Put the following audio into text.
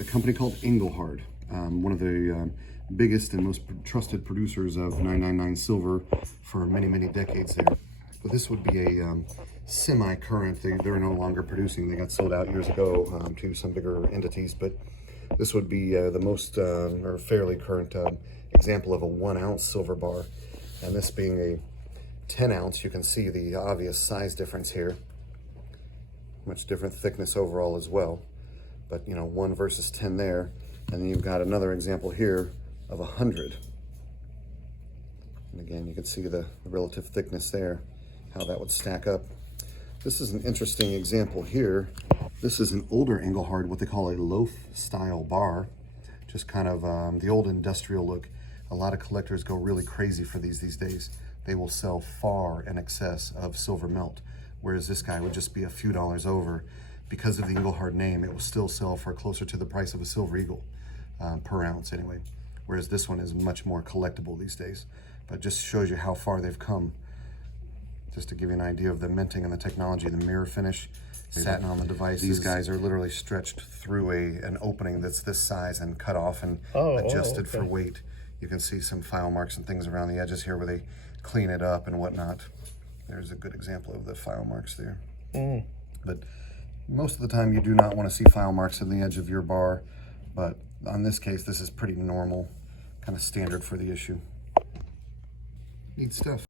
a company called Engelhard, one of the biggest and most trusted producers of 999 silver for many, many decades there. But this would be a semi-current. They're no longer producing. They got sold out years ago to some bigger entities, but this would be the most or fairly current example of a 1 ounce silver bar. And this being a 10 ounce, you can see the obvious size difference here. Much different thickness overall as well. But, you know, 1 versus 10 there. And then you've got another example here of 100. And again, you can see the relative thickness there, how that would stack up. This is an interesting example here. This is an older Engelhard, what they call a loaf style bar. Just kind of the old industrial look. A lot of collectors go really crazy for these days. They will sell far in excess of silver melt, whereas this guy would just be a few dollars over. Because of the Engelhard name, it will still sell for closer to the price of a silver eagle, per ounce anyway. Whereas this one is much more collectible these days. But it just shows you how far they've come. Just to give you an idea of the minting and the technology, the mirror finish, satin on the device. These guys are literally stretched through an opening that's this size and cut off and adjusted for weight. You can see some file marks and things around the edges here where they clean it up and whatnot. There's a good example of the file marks there. But most of the time you do not want to see file marks in the edge of your bar, but on this case, this is pretty normal, kind of standard for the issue. Neat stuff.